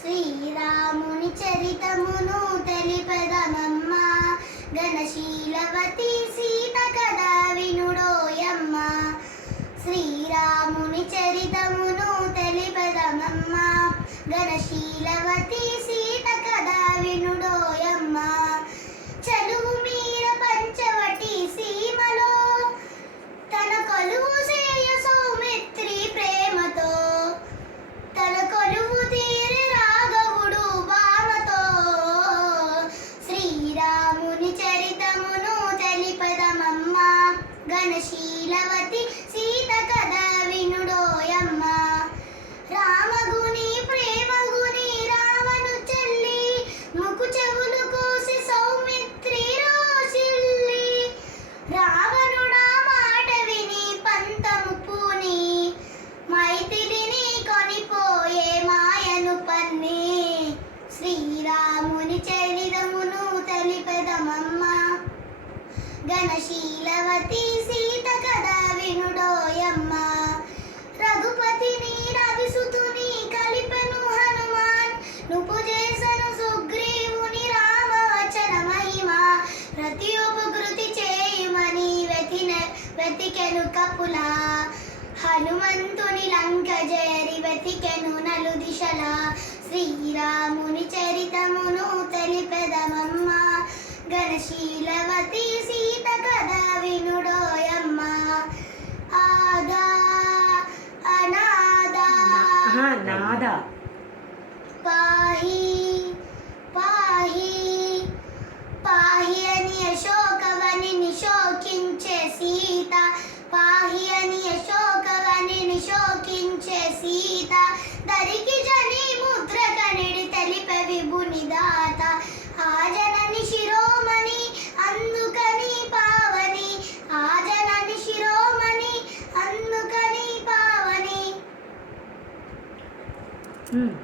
శ్రీరాముని చరితమును తెలిపెదమమ్మ గణశీలవతి సీత కదా వినుడోయమ్మ. శ్రీరాముని చరితమును తెలిపెదమమ్మ గణశీలవతి సీత గణశీలవతి శీలవతి సీత కదా వినుడోయమ్మ. రఘుపతిని రవిసుతుని కలిపెను హనుమాన్. నుపు చేసను సుగ్రీవుని రామవచన మహిమ. ప్రతి ఉపకృతి చేయుమని వెతిన వెతికెను కపులా. హనుమంతుని లంక జయరి వెతికెను నలు దిశల. శ్రీరాముని చరితమును తెలిపెదమమ్మ. గణశీ nada. Mm.